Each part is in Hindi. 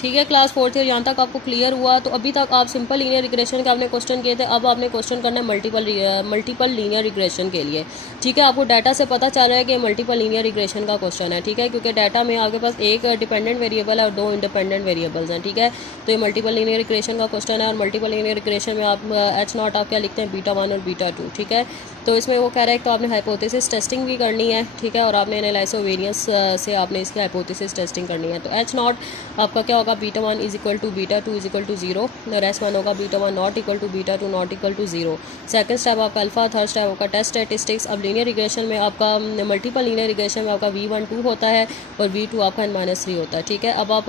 ठीक है, क्लास 4 ईयर यहाँ तक आपको क्लियर हुआ। तो अभी तक आप सिंपल लीनियर रिग्रेशन के आपने क्वेश्चन किए थे, अब आपने क्वेश्चन करना है मल्टीपल लीनियर रिग्रेशन के लिए। ठीक है, आपको डाटा से पता चल रहा है कि मल्टीपल लीनियर रिग्रेशन का क्वेश्चन है। ठीक है, क्योंकि डाटा में आपके पास एक डिपेंडेंट वेरिएबल है और 2 इंडिपेंडेंट वेरिएबल्स हैं। ठीक है, तो ये मल्टीपल लीनियर रिग्रेशन का क्वेश्चन है और मल्टीपल लीनियर रिग्रेशन में आप H0 आप क्या लिखते हैं, β1 और β2। ठीक है, तो इसमें वो कह रहा है तो आपने हाइपोथेसिस टेस्टिंग भी करनी है। ठीक है, और आपने एनालाइसिस वेरिएंस से आपने इसकी हाइपोथेसिस टेस्टिंग करनी है। तो H0 आपका क्या होगा, β1 is equal to β2 is equal to 0 और S1 होगा β1 not equal to β2 not equal to 0। Second step आपका अल्फा, थर्ड स्टेप आपका टेस्ट स्टैटिस्टिक्स। अब लीनियर रिग्रेशन में आपका मल्टीपल लीनियर रिग्रेशन में आपका v1 2 होता है और v2 आपका n-3 होता है। ठीक है, अब आप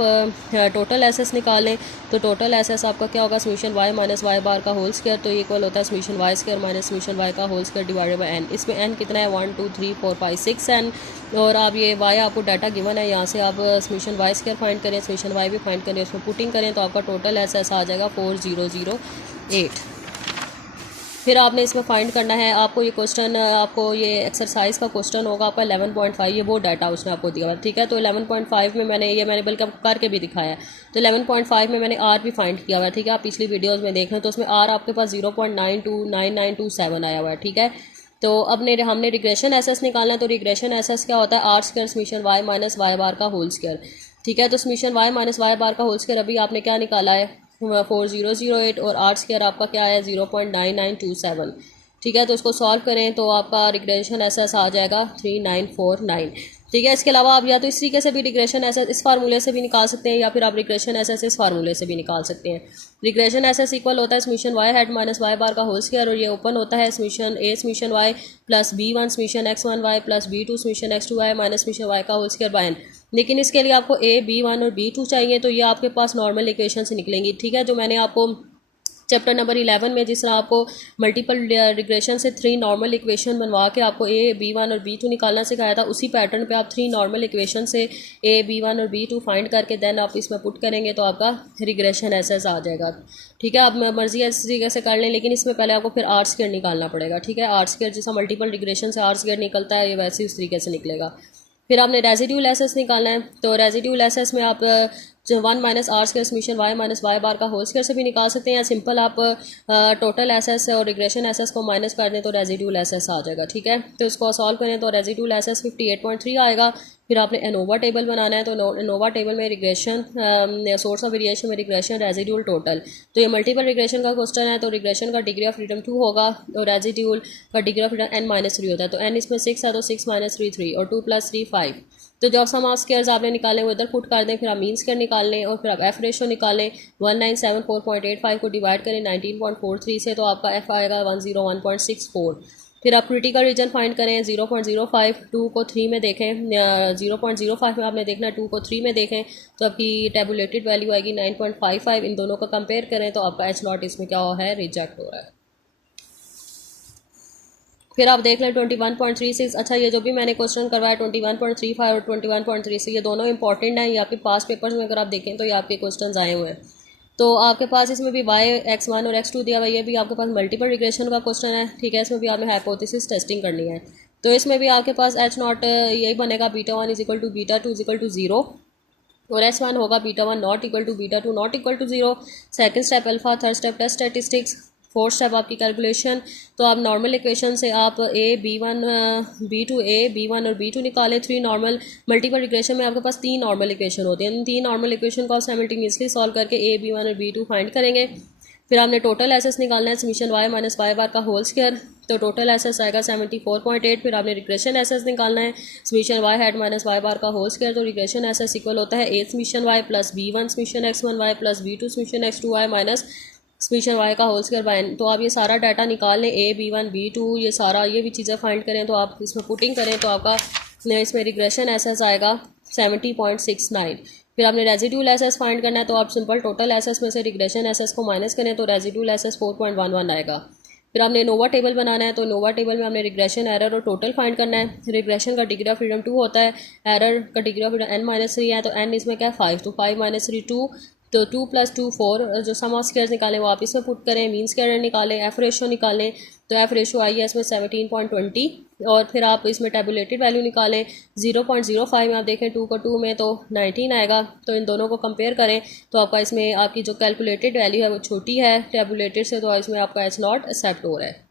टोटल एसेस निकालें तो टोटल एसेस आपका क्या होगा, summation y minus y bar का होल स्क्वायर, तो इक्वल होता है summation y square minus summation y का whole square divided by n। इसमें n कितना है, 1 2 3 4 5 6 n। और आप ये y आपको डाटा गिवन है, यहाँ से आप समीशन वाई स्क्वायर फाइंड करें, समीशन वाई भी फाइंड करें, उसमें पुटिंग करें तो आपका टोटल एसेस आ जाएगा 4008। फिर आपने इसमें फाइंड करना है, आपको ये क्वेश्चन, आपको ये एक्सरसाइज का क्वेश्चन होगा आपका 11.5, ये वो डाटा उसने आपको दिया हुआ है। ठीक है, तो 11.5 में मैंने बल्कि आपको करके भी दिखाया है। तो 11.5 में मैंने आर भी फाइंड किया हुआ है। ठीक है, आप पिछली वीडियोज़ में देखें तो उसमें आर आपके पास 0.929927 आया हुआ है। ठीक है, तो अब हमने रिग्रेशन एसेस निकालना है। तो रिग्रेशन एसेस क्या होता है, R square summation y minus y bar का होल स्क्वायर। ठीक है, तो summation y minus y bar का होल स्क्वायर अभी आपने क्या निकाला है, 4008 और आर स्क्वायर आपका क्या है 0.9927। ठीक है, तो इसको सॉल्व करें तो आपका रिग्रेशन एसेस आ जाएगा 3949। ठीक है, इसके अलावा आप या तो इस तरीके से भी रिग्रेशन एसेस इस फार्मूले से भी निकाल सकते हैं या फिर आप रिग्रेशन एसेस इस फार्मूले से भी निकाल सकते हैं। रिग्रेशन एसेस इक्वल होता है summation y hat minus y bar का होल स्क्वायर और ये ओपन होता है summation a summation y plus b1 summation x1 y plus b2 summation x2 y minus summation y का होल स्क्वायर बाय n। लेकिन इसके लिए आपको a b1 और b2 चाहिए, तो ये आपके पास नॉर्मल इक्वेशन से निकलेंगी। ठीक है, जो मैंने आपको चैप्टर नंबर 11 में जिस तरह आपको मल्टीपल रिग्रेशन से 3 नॉर्मल इक्वेशन बनवा के आपको a b1 और b2 निकालना सिखाया था, उसी पैटर्न पे आप 3 नॉर्मल इक्वेशन से a b1 और b2 फाइंड करके देन आप इसमें पुट करेंगे तो आपका रिग्रेशन एसेस आ जाएगा। ठीक है, आप मर्जी इस तरीके से कर लें, लेकिन इसमें पहले आपको फिर आर स्क्वायर निकालना पड़ेगा। ठीक है, आर स्क्वायर जैसा मल्टीपल रिग्रेशन से आर स्क्वायर निकलता है, ये वैसे ही उस तरीके से निकलेगा। फिर आपने रेजिड्यूल एसेस निकालना है। तो रेजिड्यूल एसेस में आप 1 minus R square summation y minus y bar का होल स्क्वायर से भी निकाल सकते हैं, या सिंपल आप टोटल एसेस और रिग्रेशन एसेस को माइनस कर दें तो रेजिड्यूल एसेस आ जाएगा। ठीक है, तो इसको सॉल्व करें तो रेजिड्यूल एसेस 58.3 आएगा। फिर आपने एनोवा टेबल बनाना है। तो एनोवा टेबल में रिग्रेशन, सोर्स ऑफ वेरिएशन में रिग्रेशन, रेजिड्यूल, टोटल। तो ये मल्टीपल रिग्रेशन का क्वेश्चन है, तो रिग्रेशन का डिग्री ऑफ फ्रीडम 2 होगा और रेजिड्यूल का डिग्री ऑफ फ्रीडम n-3 होता है। तो n इसमें 6 है तो 6 माइनस 3 3 और 2 प्लस 3 5। तो जो सम ऑफ स्क्वायर्स आपने निकाले वो इधर पुट कर दें, फिर आप मीन स्क्वायर निकाल लें और फिर आप एफ रेशो निकालें। 1974.85 को डिवाइड करें 19.43 से तो आपका एफ आएगा 101.64। फिर आप क्रिटिकल रीजन फाइंड करें 0.05, 2 को 3 में देखें, 0.05 में आपने देखना है, 2 को 3 में देखें तो आपकी टेबुलेटेड वैल्यू आएगी 9.55। इन दोनों का कंपेयर करें तो आपका H0 इसमें क्या हो है, रिजेक्ट हो रहा है। फिर आप देख लें 21.36। अच्छा, ये जो भी मैंने क्वेश्चन करवाया 21.35 और 21.36 ये दोनों इंपॉर्टेंट हैं। ये आपके पास पेपर्स में अगर आप देखें तो ये आपके क्वेश्चंस आए हुए हैं। तो आपके पास इसमें भी y x1 और x2 दिया हुआ है, ये भी आपके पास मल्टीपल रिग्रेशन का क्वेश्चन है। ठीक है, इसमें भी आपने हाइपोथेसिस टेस्टिंग करनी है। तो इसमें भी आपके पास H0 यही बनेगा, β1 is equal to β2 is equal to 0 और S1 होगा β1 not equal to β2 not equal to 0। Second step alpha, third step test statistics, fourth step आपकी कैलकुलेशन। तो आप नॉर्मल इक्वेशन से आप a b1 b2 a b1 और b2 निकालें। 3 नॉर्मल मल्टीपल रिग्रेशन में आपके पास 3 नॉर्मल इक्वेशन होती हैं। इन 3 नॉर्मल इक्वेशन को आप साइमल्टेनियसली सॉल्व करके a b1 और b2 फाइंड करेंगे। फिर आपने टोटल एसेस निकालना है, summation y minus y bar का होल स्क्वायर। तो टोटल एसेस आएगा 74.8। फिर आपने रिग्रेशन एसेस निकालना है, summation y hat minus y bar का होल स्क्वायर। तो रिग्रेशन एसेस इक्वल होता है a summation y plus b1 summation x1 y plus b2 summation x2 y minus summation y का होल स्क्वायर बाय n। तो आप ये सारा डाटा निकाल लें, a b1 b2 ये सारा ये भी चीज़ें फाइंड करें तो आप इसमें पुटिंग करें तो आपका इसमें रिग्रेशन एसेस आएगा 70.69। फिर आपने रेजिड्यूल एसेस फाइंड करना है, तो आप सिंपल टोटल एसेस में से रिग्रेशन एसेस को माइनस करें तो रेजिड्यूल एसेस 4.11 आएगा। फिर आपने नोवा टेबल बनाना है। तो नोवा टेबल में हमने रिग्रेशन, एरर और टोटल फाइंड करना है। रिग्रेशन का डिग्री ऑफ फ्रीडम 2 होता है, एरर का डिग्री ऑफ फ्रीडम n-3 है, तो n इसमें क्या है 5, तो 5 माइनस 3 2 तो 2 + 2 4, जो सम ऑफ स्क्वायर्स निकालें वो आप इसमें पुट करें, मीन स्क्वायर निकालें, एफ रेशो निकालें, तो एफ रेशो आई है इसमें 17.20, और फिर आप इसमें टेबुलेटेड वैल्यू निकालें 0.05 में, आप देखें 2 को 2 में तो 19 आएगा, तो इन दोनों को कंपेयर करें तो आपका इसमें आपकी जो कैलकुलेटेड वैल्यू है वो छोटी है टेबुलेटेड से, तो इसमें आपका एच नॉट एक्सेप्ट हो रहा है।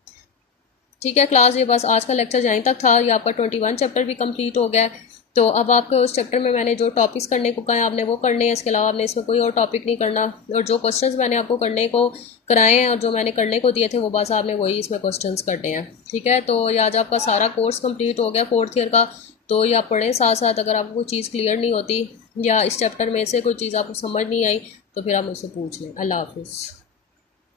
ठीक है क्लास, ये बस आज का लेक्चर यहीं तक था। ये आपका 21 चैप्टर भी कंप्लीट हो गया है। तो अब आपको उस चैप्टर में मैंने जो टॉपिक्स करने को कहा है आपने वो करने हैं, इसके अलावा आपने इसमें कोई और टॉपिक नहीं करना, और जो क्वेश्चंस मैंने आपको करने को कराए हैं और जो मैंने करने को दिए थे वो बस आपने वही इसमें क्वेश्चंस करने हैं। ठीक है, तो ये आज आपका सारा कोर्स कंप्लीट हो गया 4th ईयर का। तो ये आप पढ़ें साथ साथ, अगर आपको कोई चीज़ क्लियर नहीं होती या इस चैप्टर में से कोई चीज़ आपको समझ नहीं आई तो फिर आप मुझसे पूछ लें। अल्लाह हाफिज़।